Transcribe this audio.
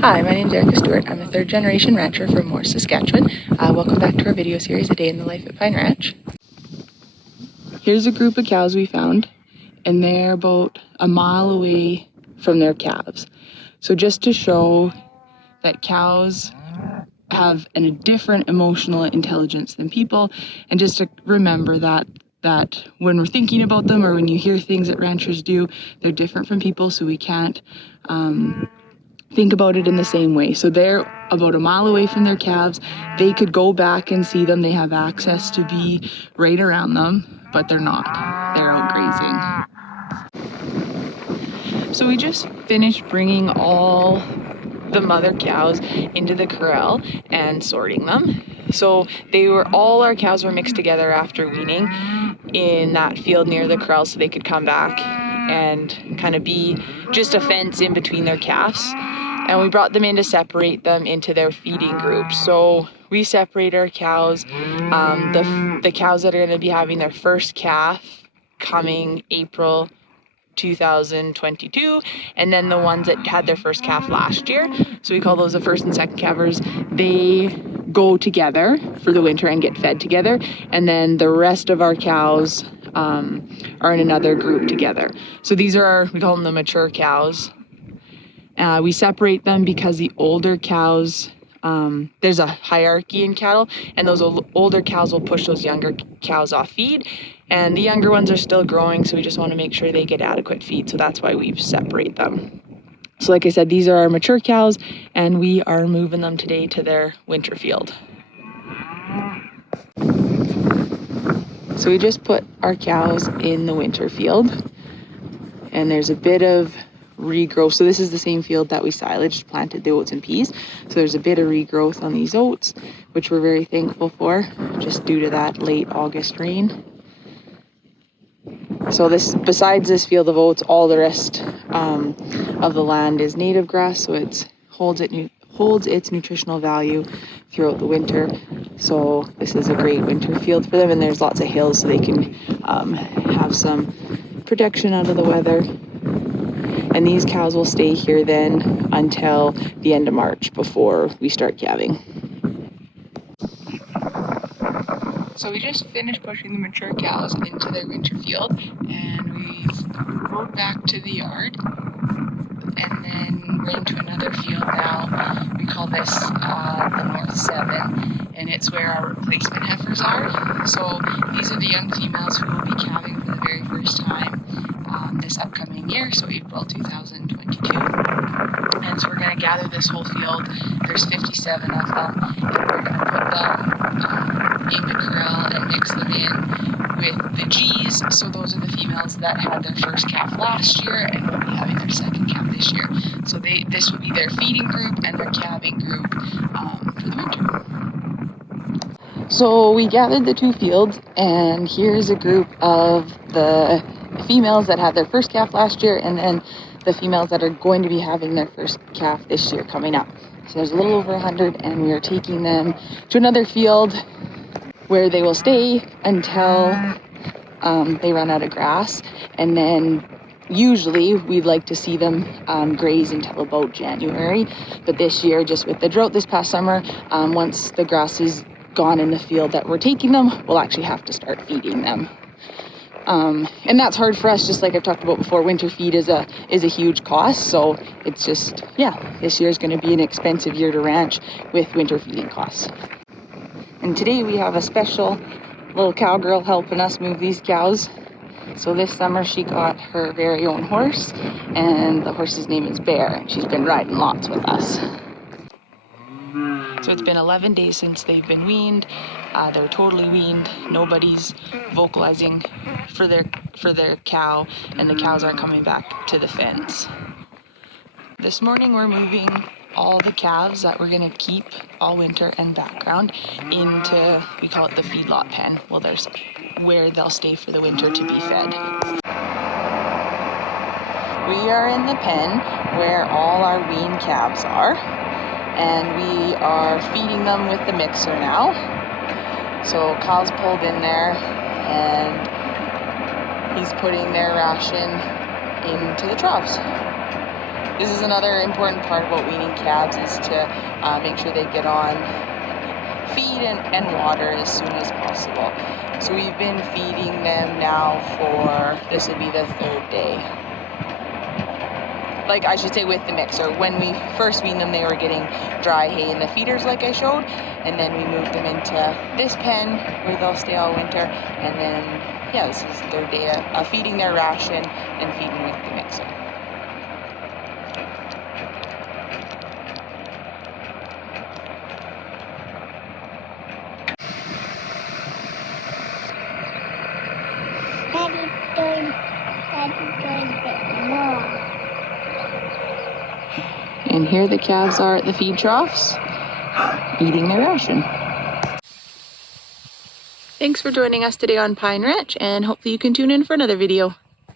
Hi, my name is Erika Stewart. I'm a third-generation rancher from Morse, Saskatchewan. Welcome back to our video series, A Day in the Life at Pine Ranch. Here's a group of cows we found, and they're about a mile away from their calves. So just to show that cows have a different emotional intelligence than people, and just to remember that when we're thinking about them or when you hear things that ranchers do, they're different from people, so we can't think about it in the same way. So they're about a mile away from their calves. They could go back and see them. They have access to be right around them, but they're not. They're out grazing. So we just finished bringing all the mother cows into the corral and sorting them. So all our cows were mixed together after weaning in that field near the corral, so they could come back and kind of be just a fence in between their calves. And we brought them in to separate them into their feeding groups. So we separate our cows, the cows that are going to be having their first calf coming April 2022, and then the ones that had their first calf last year. So we call those the first and second calvers. They go together for the winter and get fed together, and then the rest of our cows are in another group together. So these are we call them the mature cows. We separate them because the older cows, there's a hierarchy in cattle, and those older cows will push those younger cows off feed, and the younger ones are still growing, so we just want to make sure they get adequate feed, so that's why we separate them. So like I said, these are our mature cows, and we are moving them today to their winter field. So we just put our cows in the winter field, and there's a bit of regrowth. So this is the same field that we silaged, planted the oats and peas. So there's a bit of regrowth on these oats, which we're very thankful for, just due to that late August rain. So besides this field of oats, all the rest of the land is native grass, so it holds its nutritional value throughout the winter. So this is a great winter field for them, and there's lots of hills, so they can have some protection out of the weather. And these cows will stay here then until the end of March before we start calving. So we just finished pushing the mature cows into their winter field, and we've rode back to the yard, and then we're into another field now. We call this the North 7, and it's where our replacement heifers are. So these are the young females who will be calving for the very first time this upcoming year, so April 2022. And so we're going to gather this whole field. There's 57 of them, and we're going to put them in the corral and mix them in with the G's. So those are the females that had their first calf last year and will be having their second calf this year. So this will be their feeding group and their calving group for the winter. So we gathered the two fields, and here's a group of the females that had their first calf last year, and then the females that are going to be having their first calf this year coming up. So there's a little over 100, and we are taking them to another field where they will stay until they run out of grass, and then usually we'd like to see them graze until about January, but this year, just with the drought this past summer, once the grass is gone in the field that we're taking them, we'll actually have to start feeding them. And that's hard for us, just like I've talked about before. Winter feed is a huge cost, so it's just, this year is going to be an expensive year to ranch with winter feeding costs. And today we have a special little cowgirl helping us move these cows. So this summer she got her very own horse, and the horse's name is Bear, and she's been riding lots with us. So it's been 11 days since they've been weaned. They're totally weaned. Nobody's vocalizing for their cow, and the cows aren't coming back to the fence. This morning we're moving all the calves that we're going to keep all winter and background into, we call it the feedlot pen. Well, there's where they'll stay for the winter to be fed. We are in the pen where all our weaned calves are, and we are feeding them with the mixer now. So Kyle's pulled in there, and he's putting their ration into the troughs. This is another important part about weaning calves, is to make sure they get on feed and water as soon as possible. So we've been feeding them now for, this will be the 3rd day. Like, I should say with the mixer. When we first weaned them, they were getting dry hay in the feeders like I showed, and then we moved them into this pen where they'll stay all winter, and then, yeah, this is the 3rd day of feeding their ration and feeding with the mixer. And here the calves are at the feed troughs, eating their ration. Thanks for joining us today on Pine Ranch, and hopefully you can tune in for another video.